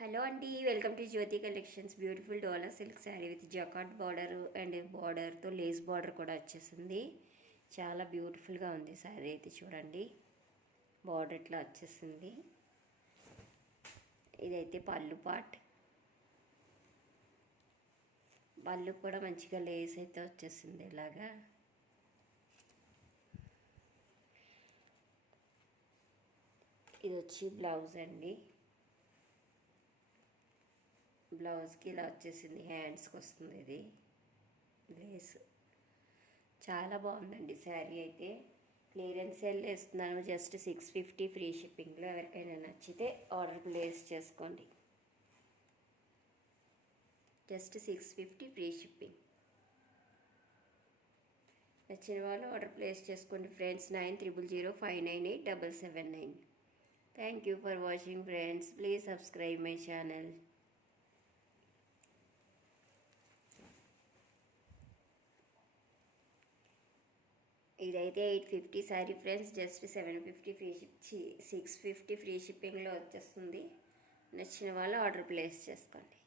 Hello అండి, welcome to Jyothi collections. Beautiful Dola silk sari with jacquard border and బార్డర్తో lace border కూడా వచ్చేసింది. చాలా బ్యూటిఫుల్గా ఉంది శారీ అయితే చూడండి. బార్డర్ ఇట్లా వచ్చేసింది. ఇదైతే పళ్ళు పార్ట్. పళ్ళు కూడా మంచిగా లేస్ అయితే వచ్చేసింది ఇలాగా. ఇది వచ్చి బ్లౌజ్ అండి. బ్లౌజ్కి ఇలా వచ్చేసింది, హ్యాండ్స్కి వస్తుంది. ఇది లేస్ చాలా బాగుందండి శారీ అయితే. క్లియరెన్స్ సేల్ వేస్తున్నాను, జస్ట్ 650 ఫ్రీ షిప్పింగ్లో. ఎవరికైనా నచ్చితే ఆర్డర్ ప్లేస్ చేసుకోండి. Just 650 free shipping. నచ్చిన వాళ్ళు ఆర్డర్ ప్లేస్ చేసుకోండి friends. 9305987779. Thank you for watching friends. Please subscribe my channel. ఇదైతే 850 sari friends. Just 750 free 650 free షిప్పింగ్లో వచ్చేస్తుంది. నచ్చిన వాళ్ళు ఆర్డర్ ప్లేస్ చేసుకోండి.